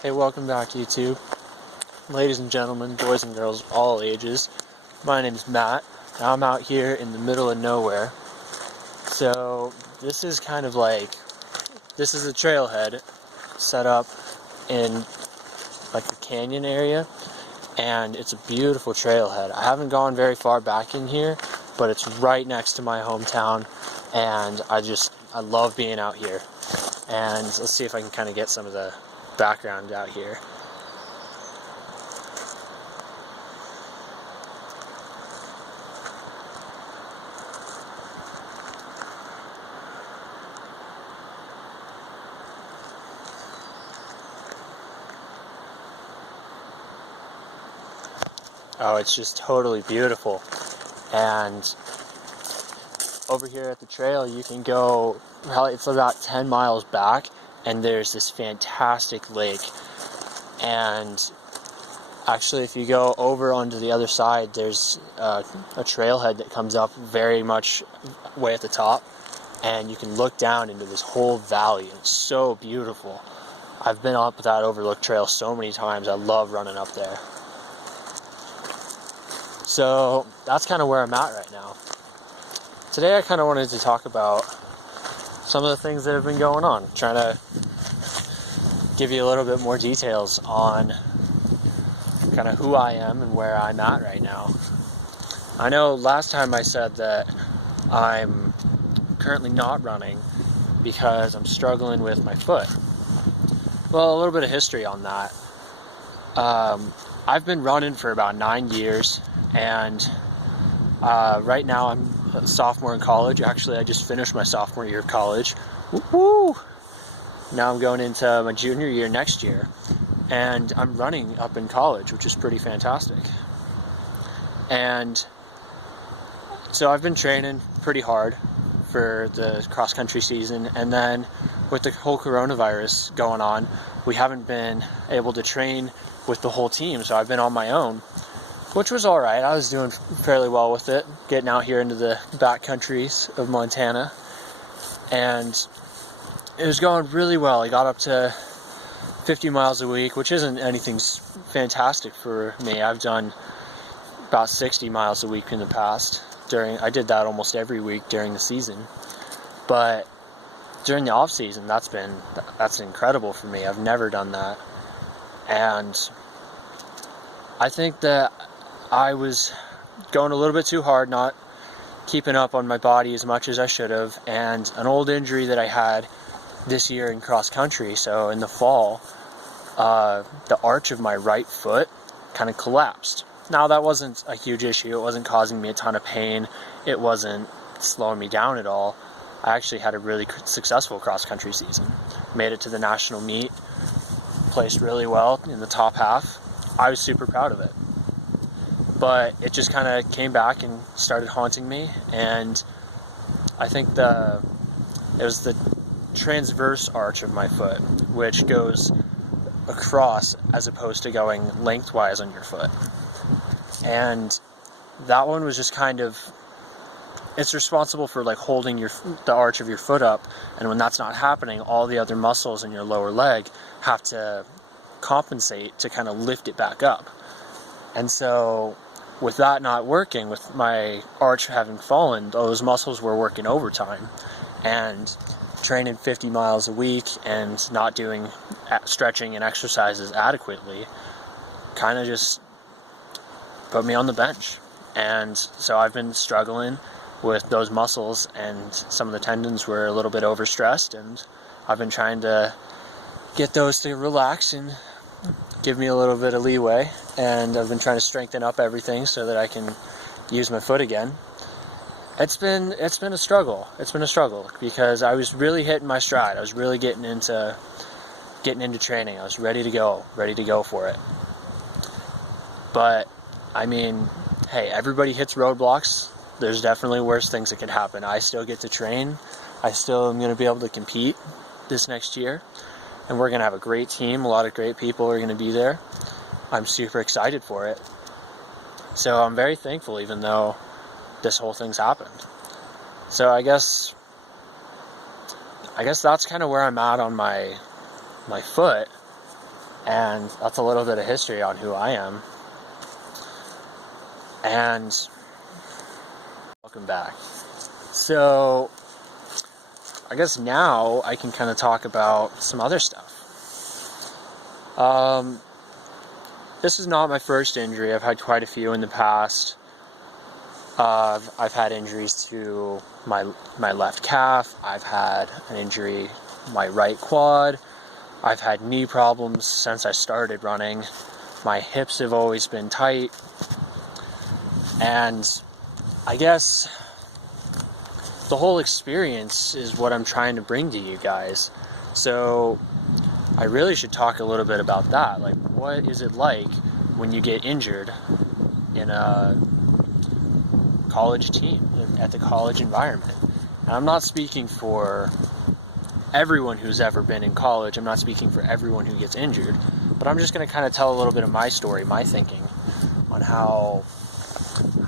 Hey, welcome back, YouTube. Ladies and gentlemen, boys and girls of all ages, my name is Matt, and I'm out here in the middle of nowhere. So, this is kind of like, this is a trailhead set up in like a canyon area, and it's a beautiful trailhead. I haven't gone very far back in here, but it's right next to my hometown, and I love being out here. And let's see if I can kind of get some of the background out here. Oh, it's just totally beautiful. And over here at the trail, you can go, probably it's about 10 miles back, and there's this fantastic lake. And actually, if you go over onto the other side, there's a trailhead that comes up very much way at the top, and you can look down into this whole valley. It's so beautiful. I've been up that Overlook Trail so many times. I love running up there. So that's kind of where I'm at right now. Today I kind of wanted to talk about some of the things that have been going on, trying to give you a little bit more details on kind of who I am and where I'm at right now. I know last time I said that I'm currently not running because I'm struggling with my foot. Well, a little bit of history on that. I've been running for about 9 years, and right now I'm a sophomore in college. Actually, I just finished my sophomore year of college. Woo-hoo! Now I'm going into my junior year next year, and I'm running up in college, which is pretty fantastic. And so I've been training pretty hard for the cross-country season, and then with the whole coronavirus going on, we haven't been able to train with the whole team, so I've been on my own, which was alright. I was doing fairly well with it, getting out here into the back countries of Montana, and it was going really well. I got up to 50 miles a week, which isn't anything fantastic for me. I've done about 60 miles a week in the past. I did that almost every week during the season, but during the off season, that's incredible for me. I've never done that, and I think that I was going a little bit too hard, not keeping up on my body as much as I should have, and an old injury that I had this year in cross country, so in the fall, the arch of my right foot kind of collapsed. Now, that wasn't a huge issue. It wasn't causing me a ton of pain. It wasn't slowing me down at all. I actually had a really successful cross country season. Made it to the national meet, placed really well in the top half. I was super proud of it. But it just kind of came back and started haunting me, and I think it was the transverse arch of my foot, which goes across as opposed to going lengthwise on your foot. And that one was just kind of, it's responsible for like holding the arch of your foot up, and when that's not happening, all the other muscles in your lower leg have to compensate to kind of lift it back up. And so with that not working, with my arch having fallen, those muscles were working overtime, and training 50 miles a week and not doing stretching and exercises adequately kind of just put me on the bench. And so I've been struggling with those muscles, and some of the tendons were a little bit overstressed, and I've been trying to get those to relax and give me a little bit of leeway, and I've been trying to strengthen up everything so that I can use my foot again. It's been a struggle. It's been a struggle because I was really hitting my stride. I was really getting into training. I was ready to go for it. But I mean, hey, everybody hits roadblocks. There's definitely worse things that could happen. I still get to train. I still am going to be able to compete this next year, and we're going to have a great team. A lot of great people are going to be there. I'm super excited for it. So I'm very thankful, even though this whole thing's happened. So I guess that's kind of where I'm at on my foot. And that's a little bit of history on who I am. And welcome back. So I guess now I can kind of talk about some other stuff. This is not my first injury. I've had quite a few in the past. I've had injuries to my left calf. I've had an injury to my right quad. I've had knee problems since I started running. My hips have always been tight. And I guess the whole experience is what I'm trying to bring to you guys. So I really should talk a little bit about that. Like, what is it like when you get injured in a college team, at the college environment? And I'm not speaking for everyone who's ever been in college. I'm not speaking for everyone who gets injured. But I'm just going to kind of tell a little bit of my story, my thinking on how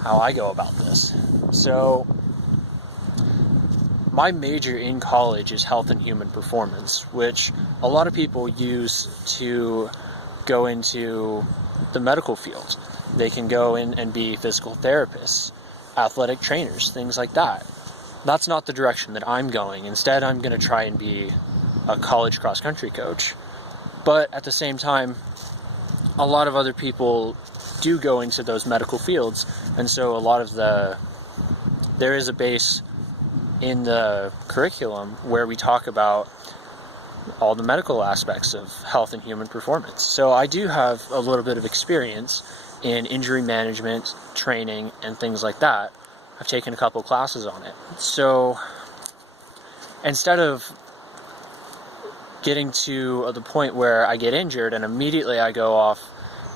I go about this. So my major in college is health and human performance, which a lot of people use to go into the medical field. They can go in and be physical therapists, athletic trainers, things like that. That's not the direction that I'm going. Instead, I'm going to try and be a college cross-country coach. But at the same time, a lot of other people do go into those medical fields, and so there is a base in the curriculum where we talk about all the medical aspects of health and human performance. So I do have a little bit of experience in injury management, training, and things like that. I've taken a couple classes on it. So instead of getting to the point where I get injured and immediately I go off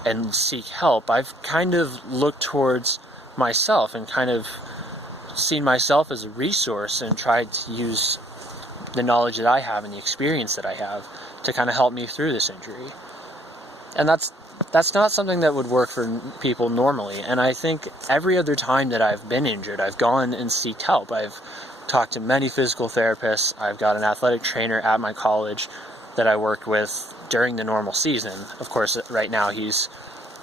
and seek help, I've kind of looked towards myself and kind of seen myself as a resource and tried to use the knowledge that I have and the experience that I have to kind of help me through this injury. And that's not something that would work for people normally. And I think every other time that I've been injured, I've gone and sought help. I've talked to many physical therapists. I've got an athletic trainer at my college that I worked with during the normal season. Of course, right now he's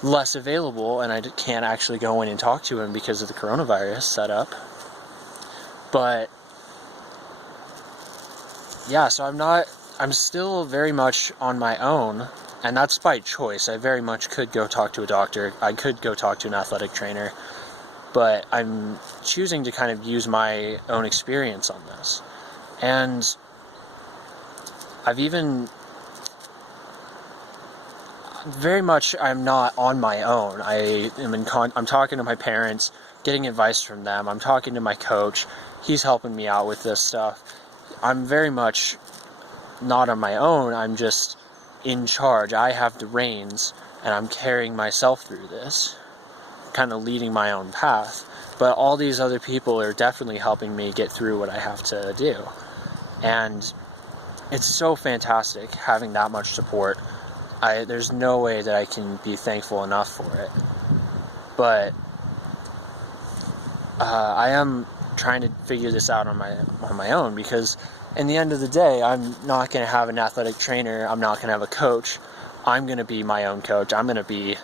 less available and I can't actually go in and talk to him because of the coronavirus setup. But yeah, so I'm still very much on my own, and that's by choice. I very much could go talk to a doctor. I could go talk to an athletic trainer, but I'm choosing to kind of use my own experience on this. And I'm not on my own. I'm talking to my parents, getting advice from them. I'm talking to my coach. He's helping me out with this stuff. I'm very much not on my own. I'm just in charge. I have the reins, and I'm carrying myself through this, kind of leading my own path. But all these other people are definitely helping me get through what I have to do. And it's so fantastic having that much support. There's no way that I can be thankful enough for it. But I am trying to figure this out on my own, because in the end of the day, I'm not going to have an athletic trainer. I'm not going to have a coach. I'm going to be my own coach. I'm going to be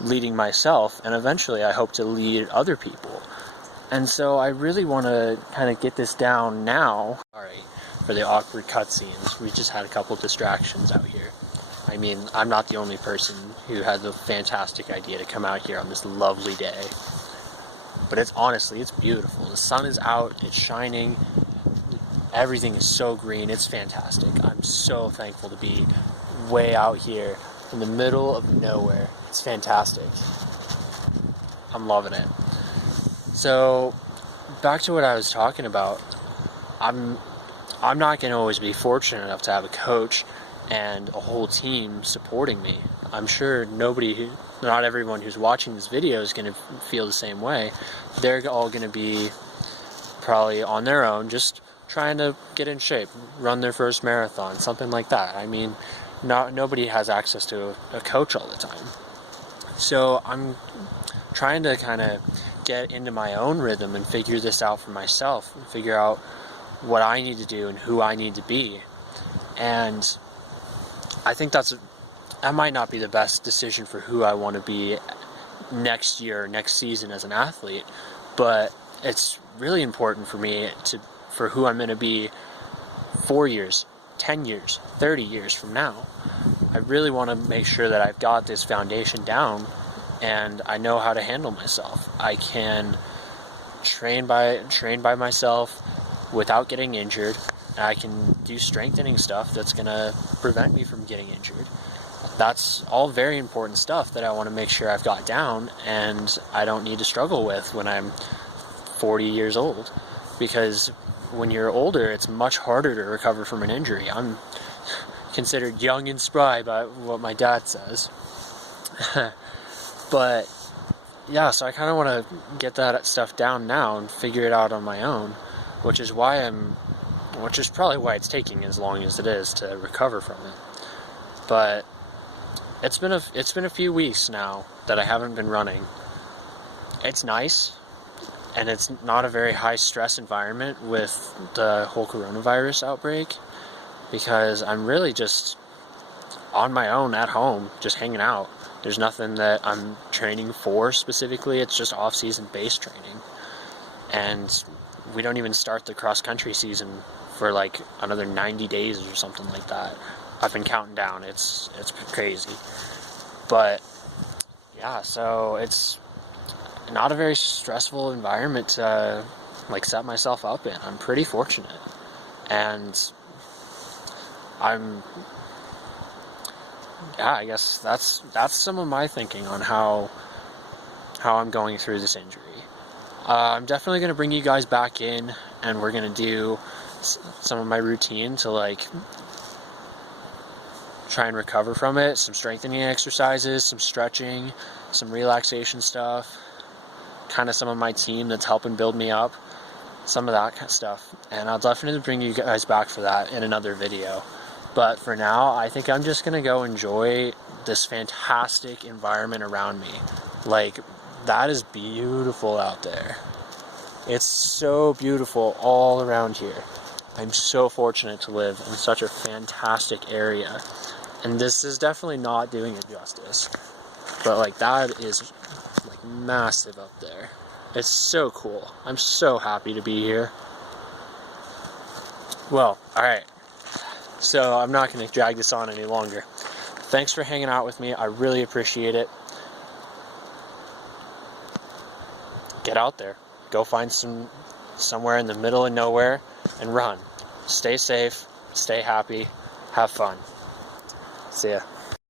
leading myself, and eventually I hope to lead other people. And so I really want to kind of get this down now. Sorry for the awkward cutscenes. We just had a couple distractions out here. I mean, I'm not the only person who had the fantastic idea to come out here on this lovely day. But it's beautiful. The sun is out, it's shining, everything is so green, it's fantastic. I'm so thankful to be way out here in the middle of nowhere. It's fantastic. I'm loving it. So, back to what I was talking about. I'm not going to always be fortunate enough to have a coach and a whole team supporting me. I'm sure not everyone who's watching this video is going to feel the same way. They're all going to be probably on their own, just trying to get in shape, run their first marathon, something like that. I mean, nobody has access to a coach all the time. So I'm trying to kind of get into my own rhythm and figure this out for myself, and figure out what I need to do and who I need to be. And I think that's that might not be the best decision for who I want to be next year, next season as an athlete, but it's really important for me for who I'm going to be 4 years, 10 years, 30 years from now. I really want to make sure that I've got this foundation down and I know how to handle myself. I can train by myself without getting injured. I can do strengthening stuff that's going to prevent me from getting injured. That's all very important stuff that I want to make sure I've got down and I don't need to struggle with when I'm 40 years old. Because when you're older, it's much harder to recover from an injury. I'm considered young and spry by what my dad says. But yeah, so I kind of want to get that stuff down now and figure it out on my own, which is probably why it's taking as long as it is to recover from it. But it's been a few weeks now that I haven't been running. It's nice, and it's not a very high stress environment with the whole coronavirus outbreak, because I'm really just on my own at home, just hanging out. There's nothing that I'm training for specifically. It's just off-season base training. And we don't even start the cross-country season for like another 90 days or something like that. I've been counting down. It's crazy. But yeah, so it's not a very stressful environment to like set myself up in. I'm pretty fortunate. And I guess that's some of my thinking on how I'm going through this injury. I'm definitely going to bring you guys back in, and we're going to do some of my routine to like try and recover from it. Some strengthening exercises, some stretching, some relaxation stuff, kind of some of my team that's helping build me up, some of that kind of stuff. And I'll definitely bring you guys back for that in another video. But for now, I think I'm just going to go enjoy this fantastic environment around me. Like, that is beautiful out there. It's so beautiful all around here. I'm so fortunate to live in such a fantastic area. And this is definitely not doing it justice. But, like, that is, like, massive up there. It's so cool. I'm so happy to be here. Well, alright. So I'm not going to drag this on any longer. Thanks for hanging out with me. I really appreciate it. Get out there. Go find somewhere in the middle of nowhere and run. Stay safe. Stay happy. Have fun. See ya.